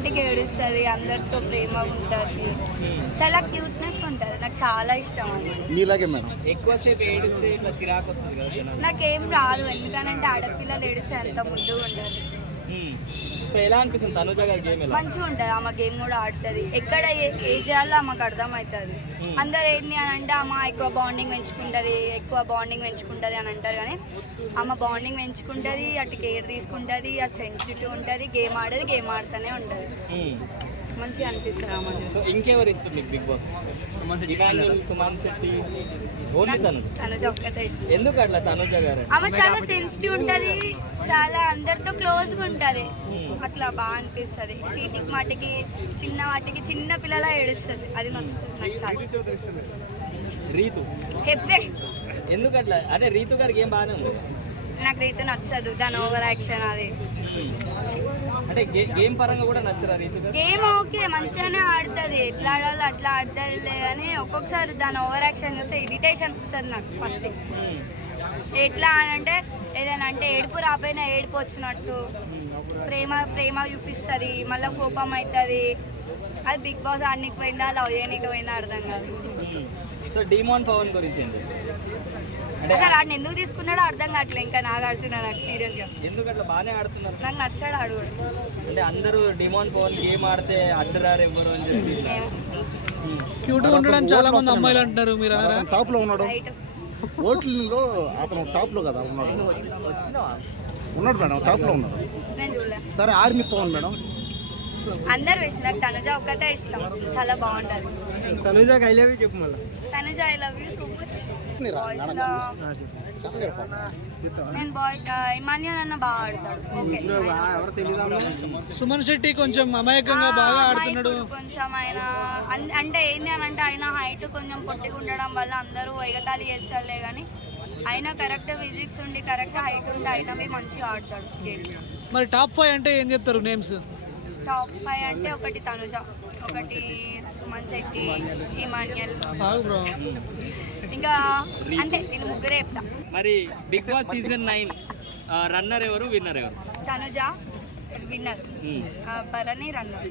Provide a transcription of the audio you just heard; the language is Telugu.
మాటికి ఏడుస్తుంది, అందరితో ప్రేమ ఉంటుంది, చాలా క్యూట్నెస్ ఉంటుంది. నాకు చాలా ఇష్టం అది. మీలాగే మేడం. ఎక్కువసేపు ఏడిస్తే ఇట్లా చిరాకు వస్తుంది కదా జనాలు. నాకేం రాదు, ఎందుకనంటే ఆడపిల్లలు ఏడిస్తే ఎంత ముద్దుగా ఉంటుంది. ఇప్పుడు ఎలా అనిపిస్తుంది తనుజ గారి గేమ్ ఎలా? మంచిగా ఉంటుంది. ఆమె గేమ్ కూడా ఆడుతుంది. ఎక్కడ ఏ చేయాలో ఆమెకు అర్థమవుతుంది. అందరు ఏంటి అని అంటే ఆమె ఎక్కువ బాండింగ్ పెంచుకుంటుంది అని అంటారు, కానీ ఆమె బాండింగ్ పెంచుకుంటుంది, అటు కేర్ తీసుకుంటుంది, అటు సెన్సిటివ్ ఉంటుంది, గేమ్ ఆడుతూనే ఉంటుంది. మంచిగా అనిపిస్తుంది ఆమె. సో ఇంకెవరు ఇష్టం మీకు big boss? Suman Shetty, only Tanuja ఒక్కతే ఇష్టం. ఎందుకు అట్లా తనుజ గారు? ఆమె చాలా సెన్సిటివ్ ఉంటుంది, చాలా అందరితో క్లోజ్గా ఉంటుంది. అట్లా బాగా అనిపిస్తుంది. చీటికి మాటికి చిన్న పిల్లల ఏడుస్తుంది, అది నచ్చుతుంది నాకు చాలా. రీతు హెప్పే. ఎందుకు అట్లా? అదే రీతు గారి గేమ్ బాగానే ఉంది. నాకు రీతు నచ్చదు, దాని ఓవర్ యాక్షన్ అది. అంటే గేమ్ పరంగా కూడా నచ్చరా రీతు గారు? గేమ్ ఓకే, మంచిగానే ఆడుతుంది, ఎట్లా ఆడాలో అట్లా ఆడుతుంది, కానీ ఒక్కొక్కసారి దాని ఓవర్ యాక్షన్ చూస్తే ఇరిటేషన్ వస్తుంది నాకు. ఫస్ట్ ఎట్లా అని అంటే ఏదైనా అంటే ఏడుపు రాపోయినా ఏడుపు వచ్చినట్టు ప్రేమ చూపిస్తుంది, మళ్ళీ కోపం అవుతుంది. అది బిగ్ బాస్ ఆడనికి పోయిందా లవ్ చేయడానికి పోయిందా అర్థం కాదు. సో డిమాండ్ పవన్ గురించి ఏంటి? అసలు ఆడిని ఎందుకు తీసుకున్నాడో అర్థం కావట్లేదు. ఇంకా నాకు ఆడుతున్నా, నాకు సీరియస్గా ఎందుకు అట్లా బాగానే ఆడుతున్నారు? నాకు నచ్చాడు ఆడు. అంటే అందరూ డిమాండ్ పవన్ గేమ్ ఆడితే అడ్డురారు ఎవ్వరు అని చెప్పి క్యూట్గా ఉండడం చాలా మంది అమ్మాయిలు అంటున్నారు. మీరు టాప్ లో ఉన్నాడు, రైట్. ఓట్లలో అతను టాప్ లో కదా ఉన్నాడు. వచ్చినావా? ఉన్నాడు మేడం, టాప్ లో ఉన్నాడు. నేను చూడలే. సరే ఆర్మీ పవన్ మేడం. అందరు ఇష్టం, నాకు తనుజ ఒక్కతే ఇష్టం, చాలా బాగుంటుంది. తనుజాకి ఐ లవ్ యూ చెప్పు మళ్ళీ. Tanuja I love you so much. బాయ్స్లో నేను ఇమాన్యుల్ అన్న బాగా ఆడతాడు. ఓకే. సుమన్ శెట్టి కొంచెం అమాయకంగా బాగా ఆడుతున్నాడు. కొంచెం ఆయన అంటే ఏంది అని అంటే ఆయన హైట్ కొంచెం పొట్టిగా ఉండడం వల్ల అందరూ ఎగతాళి చేస్తారులే, కానీ ఆయన కరెక్ట్ ఫిజిక్స్ ఉండి కరెక్ట్ హైట్ ఉండి అయినవి మంచిగా ఆడతాడు గేమ్. మరి టాప్ 5 అంటే ఏం చెప్తారు నేమ్స్? టాప్ 5 అంటే ఒకటి తనుజ, ఒకటి సుమన్ శెట్టి, ఇమాన్యుల్, ఇంకా అంతే, వీళ్ళు ముగ్గురే చెప్తా. మరి బిగ్ బాస్ సీజన్ 9 రన్నర్ ఎవరు, విన్నర్ ఎవరు? Tanuja winner, Bharani runner.